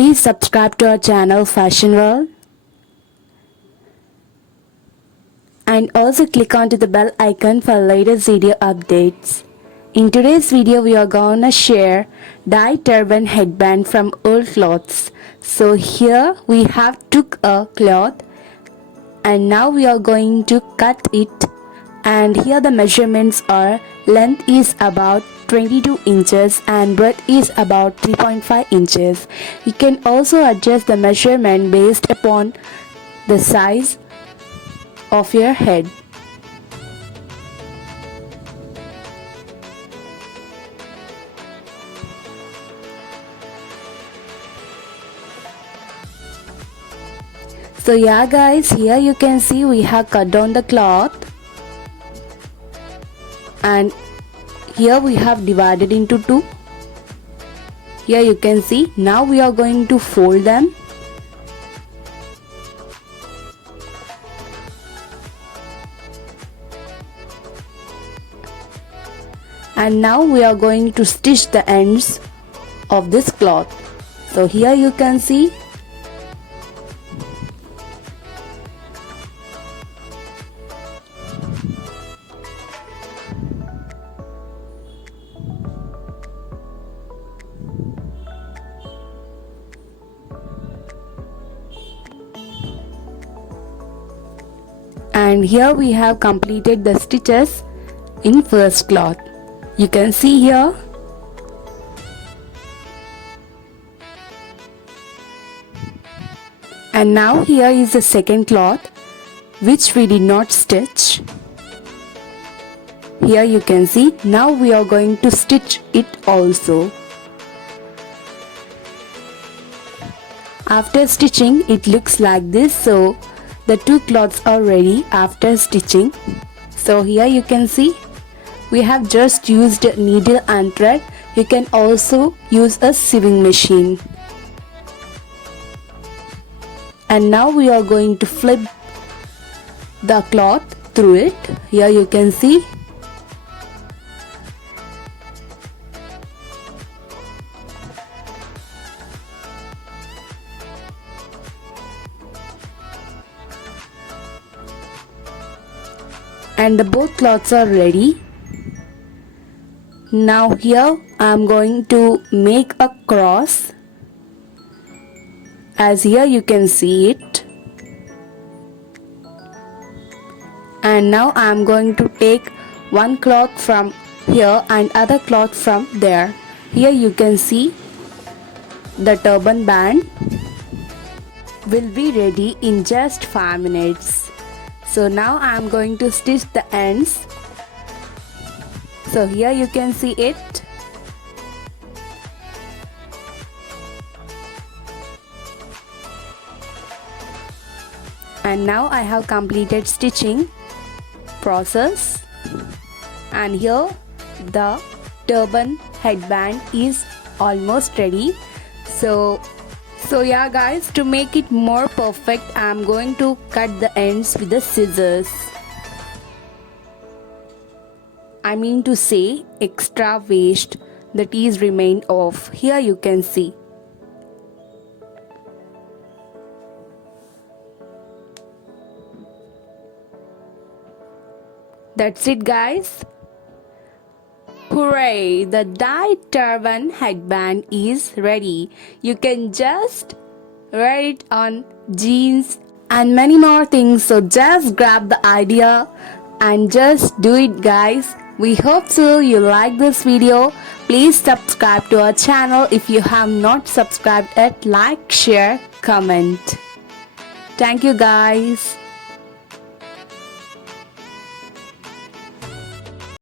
Please subscribe to our channel Fashion World and also click onto the bell icon for latest video updates. In today's video we are gonna share dye turban headband from old cloths. So here we have took a cloth and now we are going to cut it, and here the measurements are: length is about 22 inches and breadth is about 3.5 inches. You can also adjust the measurement based upon the size of your head. So yeah guys, here you can see we have cut down the cloth and here we have divided into two. Here you can see. Now we are going to fold them. And now we are going to stitch the ends of this cloth. So here you can see. And here we have completed the stitches in first cloth. You can see here. And now here is the second cloth which we did not stitch. Here you can see. Now we are going to stitch it also. After stitching it looks like this. So the two cloths are ready after stitching. So here you can see we have just used needle and thread. You can also use a sewing machine. And now we are going to flip the cloth through it. Here you can see. And the both cloths are ready. Now here I am going to make a cross, as here you can see it. And now I am going to take one cloth from here and other cloth from there. Here you can see the turban band will be ready in just 5 minutes. So now I am going to stitch the ends. So here you can see it. And now I have completed stitching process. And here the turban headband is almost ready. So yeah guys, to make it more perfect I am going to cut the ends with the scissors. I mean to say extra waste that is remained off. Here you can see. That's it guys. Hooray! The dyed turban headband is ready. You can just wear it on jeans and many more things. So just grab the idea and just do it guys. We hope so you like this video. Please subscribe to our channel if you have not subscribed yet. Like, share, comment. Thank you guys.